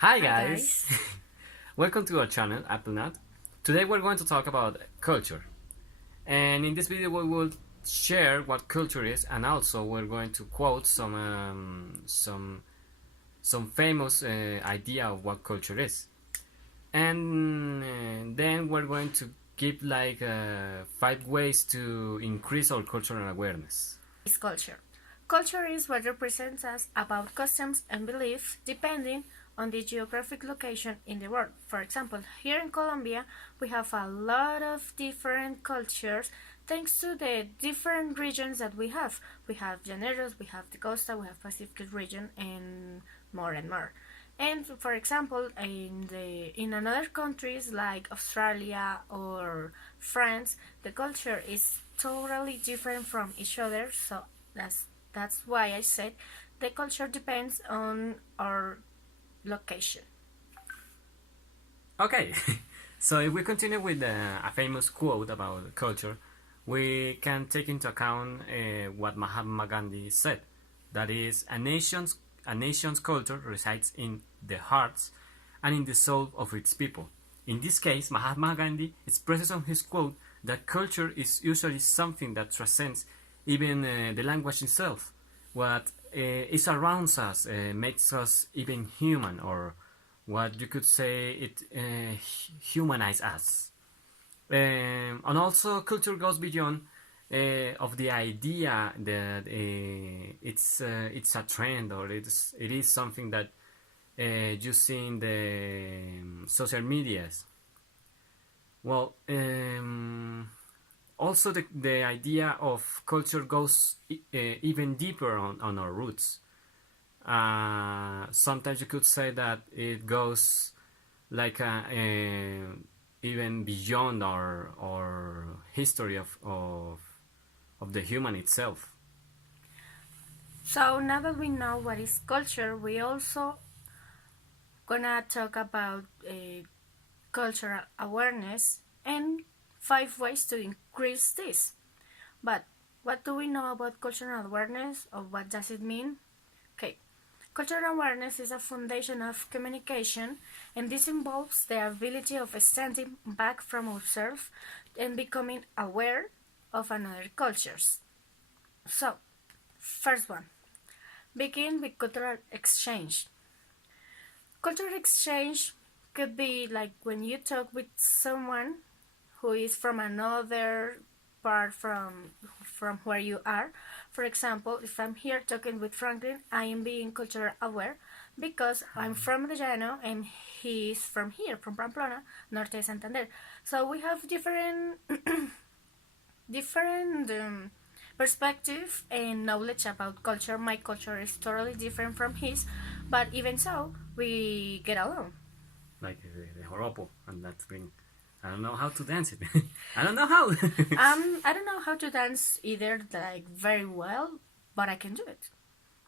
Hi Hi guys, guys. welcome to our channel AppleNut. Today we're going to talk about culture, and in this video we will share what culture is, and also we're going to quote some famous idea of what culture is, and then we're going to give like 5 ways to increase our cultural awareness. Is culture. Culture is what represents us about customs and beliefs depending on the geographic location in the world. For example, here in Colombia, we have a lot of different cultures thanks to the different regions that we have. We have Llaneros, we have the Costa, we have Pacific region, and more and more. And for example, in another countries like Australia or France, the culture is totally different from each other. So that's why I said the culture depends on our location. Okay, so if we continue with a famous quote about culture, we can take into account what Mahatma Gandhi said. That is, a nation's culture resides in the hearts and in the soul of its people. In this case, Mahatma Gandhi expresses on his quote that culture is usually something that transcends even the language itself. What is around us makes us even human, or what you could say it humanize us. And also culture goes beyond of the idea that it's a trend, or it is something that you see in the social medias. Well, also the idea of culture goes even deeper on our roots. Sometimes you could say that it goes like even beyond our history of the human itself. So now that we know what is culture, we also gonna talk about cultural awareness and 5 ways to increase this. But what do we know about cultural awareness, or what does it mean? Okay, cultural awareness is a foundation of communication, and this involves the ability of standing back from ourselves and becoming aware of another cultures. So, first one, begin with cultural exchange. Cultural exchange could be like when you talk with someone who is from another part from where you are. For example, if I'm here talking with Franklin, I am being cultural aware because I'm from the Llano and he's from here, from Pamplona, Norte de Santander. So we have different different perspective and knowledge about culture. My culture is totally different from his, but even so, we get along. Like the joropo and that thing. I don't know how to dance it. I don't know how. I don't know how to dance either, like very well, but I can do it.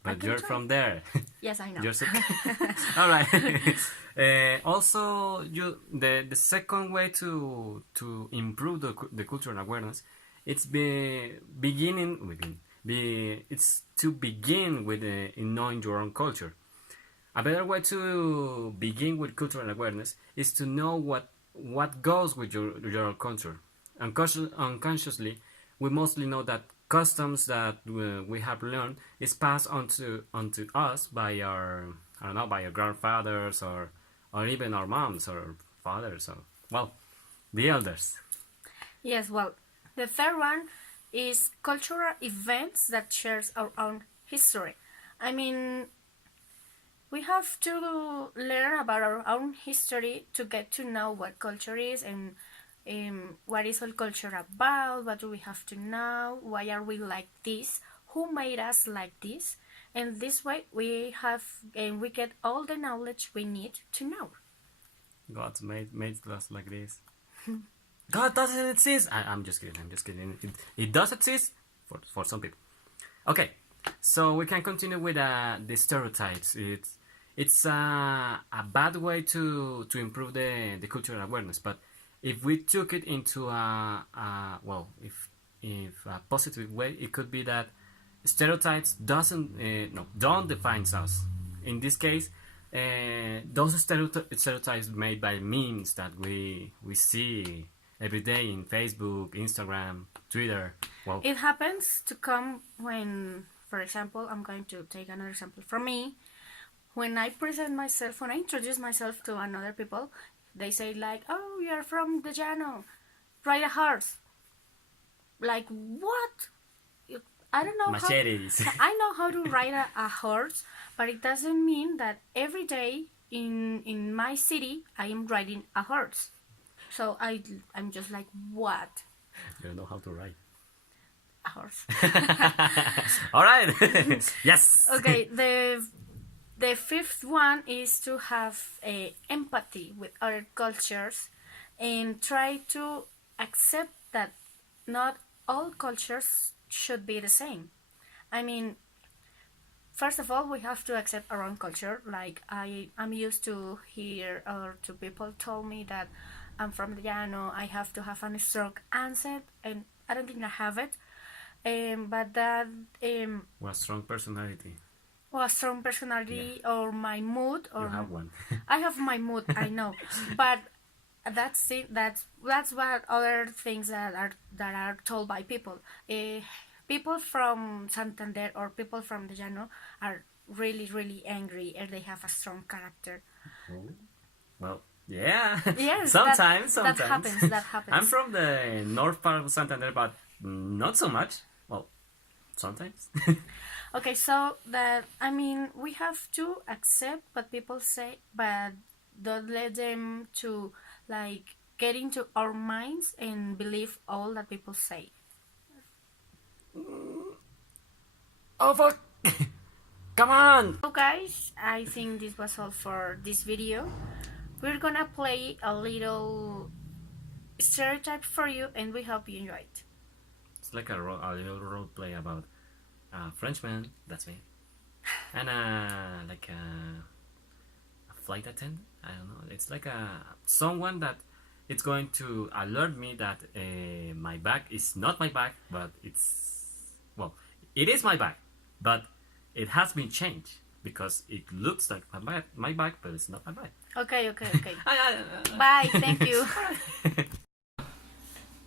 I But can you're try. from there. Yes, I know. You're so. All right. Also, the second way to improve the cultural awareness, it's it's to begin with in knowing your own culture. A better way to begin with cultural awareness is to know what goes with your culture. Unconsciously, we mostly know that customs that we have learned is passed onto us by our, I don't know, by our grandfathers, or even our moms or fathers, or, well, the elders. Yes, well, the third one is cultural events that shares our own history. I mean, we have to learn about our own history to get to know what culture is, and what is all culture about, what do we have to know, why are we like this, who made us like this, and this way we have and we get all the knowledge we need to know. God made us like this. God doesn't exist. I'm just kidding. I'm just kidding. It does exist for some people. Okay, so we can continue with the stereotypes. It's a bad way to improve the cultural awareness, but if we took it into well, if a positive way, it could be that stereotypes don't define us. In this case, those stereotypes made by memes that we see every day in Facebook, Instagram, Twitter. Well, It happens to come when, for example, I'm going to take another example from me. When I present myself, when I introduce myself to another people, they say like, "Oh, you're from the Llano, ride a horse." Like what? I don't know machetes. how. I know how to ride a horse, but it doesn't mean that every day in my city I am riding a horse. So I'm just like, what? You don't know how to ride. A horse. All right. Yes. Okay. The fifth one is to have empathy with other cultures and try to accept that not all cultures should be the same. I mean, first of all, we have to accept our own culture. Like I'm used to hear or to people told me that I'm from the Llano. I have to have a strong accent, and I don't think I have it. But that Well, strong personality. or a strong personality or my mood or You have one. I have my mood, I know, but that's it. That's what other things that are told by people. People from Santander or people from the Llano are really angry and they have a strong character. Well, yeah. Yes, sometimes. that happens. That happens. I'm from the north part of Santander, but not so much. Well, sometimes. Okay, so that I mean, we have to accept what people say, but don't let them to like get into our minds and believe all that people say. Oh fuck! Come on! So guys, I think this was all for this video. We're gonna play a little stereotype for you, and we hope you enjoy it. It's like a little role play about a Frenchman, that's me, and like a flight attendant. I don't know. It's like someone that it's going to alert me that my bag is not my bag, but it is my bag, but it has been changed because it looks like my bag, but it's not my bag. Okay. Bye. Thank you.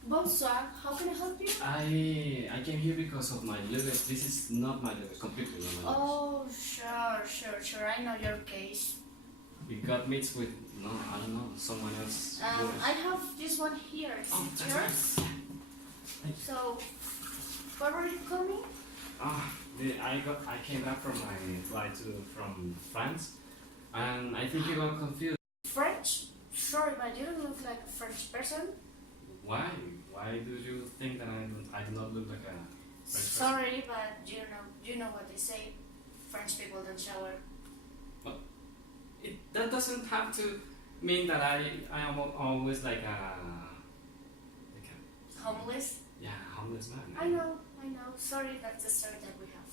Bonsoir, how can I help you? I came here because of my luggage. This is not my luggage, completely not my luggage. Oh, sure. I know your case. It got mixed with I don't know, someone else. I have this one here. Is Oh, it that's yours? nice. So, where were you coming? I came back from my flight from France, and I think you got confused. French? Sorry, but you don't look like a French person. Why? Why do you think that I do not look like a French person? Sorry, but you know what they say. French people don't shower. That doesn't have to mean that I am always like a Homeless? homeless man. I know. Sorry, that's the story that we have.